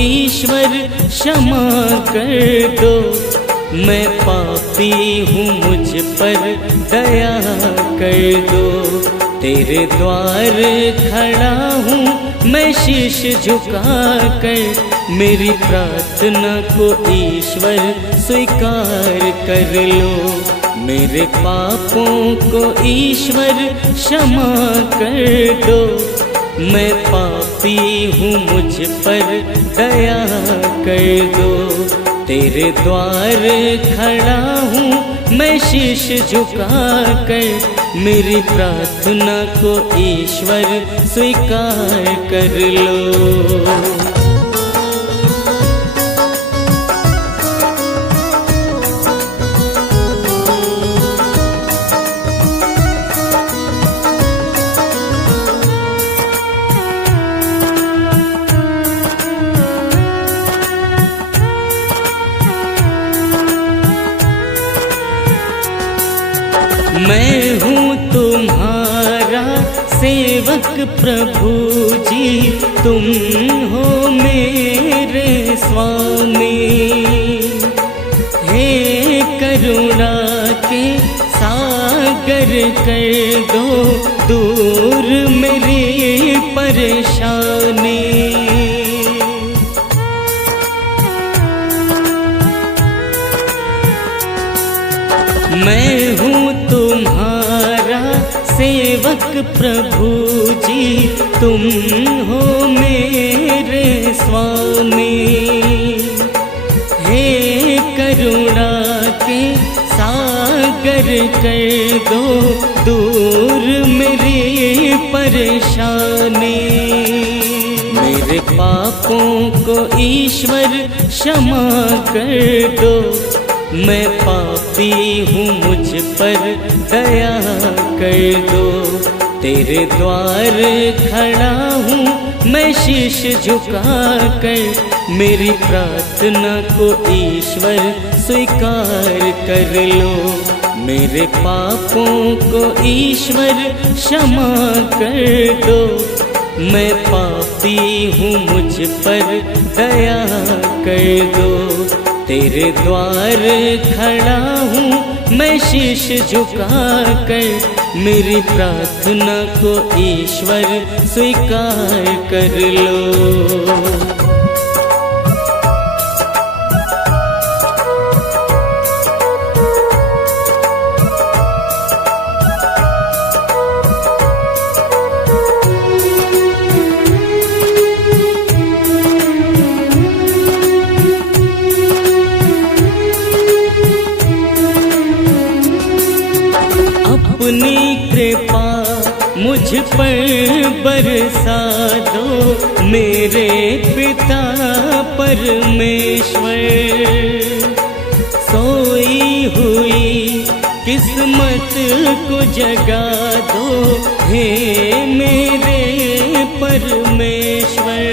ईश्वर क्षमा कर दो। मैं पापी हूँ, मुझ पर दया कर दो। तेरे द्वार खड़ा हूँ मैं शीश झुका कर, मेरी प्रार्थना को ईश्वर स्वीकार कर लो। मेरे पापों को ईश्वर क्षमा कर दो। मैं पापी हूँ, मुझ पर दया कर दो। तेरे द्वार खड़ा हूँ मैं शीश झुका कर, मेरी प्रार्थना को ईश्वर स्वीकार कर लो। मैं हूँ तुम्हारा सेवक प्रभु जी, तुम हो मेरे स्वामी। हे करुणा के सागर कर दो दूर मेरी परेशानी। मैं हूँ तुम्हारा सेवक प्रभु जी, तुम हो मेरे स्वामी। हे करुणा के सागर कर दो दूर मेरी परेशानी। मेरे पापों को ईश्वर क्षमा कर दो। मैं पापी हूँ, मुझ पर दया कर दो। तेरे द्वार खड़ा हूँ मैं शीश झुका कर, मेरी प्रार्थना को ईश्वर स्वीकार कर लो। मेरे पापों को ईश्वर क्षमा कर दो। मैं पापी हूँ, मुझ पर दया कर दो। तेरे द्वार खड़ा हूँ मैं शीश झुका कर, मेरी प्रार्थना को ईश्वर स्वीकार कर लो। अपनी कृपा मुझ पर बरसा दो मेरे पिता परमेश्वर। सोई हुई किस्मत को जगा दो हे मेरे परमेश्वर।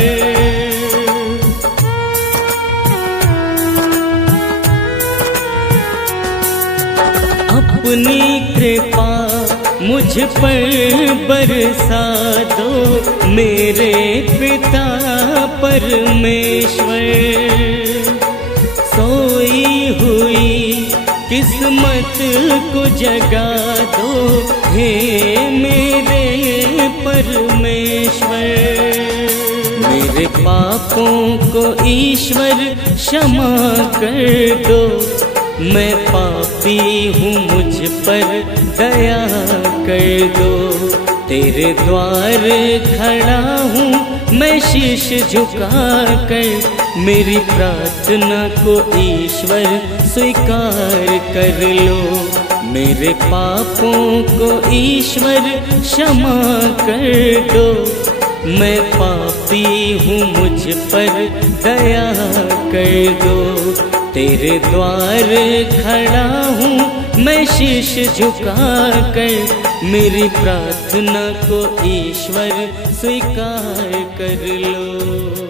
अपनी कृपा मुझ पर बरसा दो मेरे पिता परमेश्वर। सोई हुई किस्मत को जगा दो हे मेरे परमेश्वर। मेरे पापों को ईश्वर क्षमा कर दो। मैं पापी हूँ, मुझ पर दया कर दो। तेरे द्वार खड़ा हूँ मैं शीश झुका कर, मेरी प्रार्थना को ईश्वर स्वीकार कर लो। मेरे पापों को ईश्वर क्षमा कर दो। मैं पापी हूँ, मुझ पर दया कर दो। तेरे द्वार खड़ा हूँ मैं शीश झुका कर, मेरी प्रार्थना को ईश्वर स्वीकार कर लो।